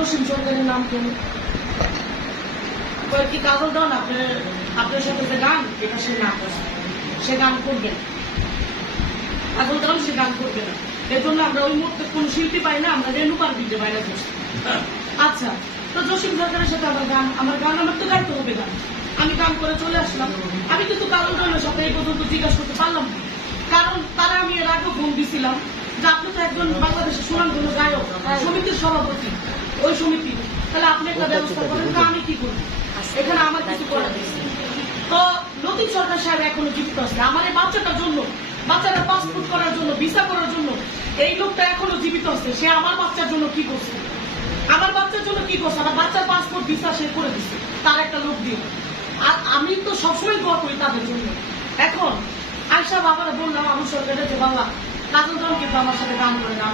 জসিম সরকারের নাম কেন কি কাজল দেন আপনার সাথে যে গান এটা সে না করছে, সে গান করবে না, কাজল দেন সে গান করবে না। এর জন্য আমরা ওই মুহূর্তে কোন শিল্পী পাই না, আমরা রেণুকার দিতে পাই না। আচ্ছা, তো জসিম সরকারের সাথে আমার গান আমার তো গাইতে হবে গান। আমি গান করে চলে আসলাম। আমি কিন্তু কাজল দেনের সাথে এই পর্যন্ত জিজ্ঞাসা করতে পারলাম না, কারণ তারা আমি এর আগে ফোন দিছিলাম যে আপনি তো একজন বাংলাদেশের সুনামধন্য গায়ক, সমিতির সভাপতি ওই সমিতি, তাহলে আপনি একটা ব্যবস্থা করেন, আমি কি করবো, এখানে আমার কিছু করার নেই। তো লতিফ সরকার সাহেব এখনো জীবিত আছে। আমার এই বাচ্চাটার জন্য, বাচ্চাটা পাসপোর্ট করার জন্য, ভিসা করার জন্য এই লোকটা এখনো জীবিত আছে। সে আমার বাচ্চার জন্য কি করছে, আমার বাচ্চার জন্য কি করছে, আমার বাচ্চার পাসপোর্ট ভিসা সে করে দিচ্ছে তার একটা লোক দিয়ে। আর আমি তো সবসময় দোয়া করি তাদের জন্য। এখন আয়সা বাবারা বললাম আমি সরকারের যে বাবা কাজল দেন কিন্তু আমার সাথে গান করে না।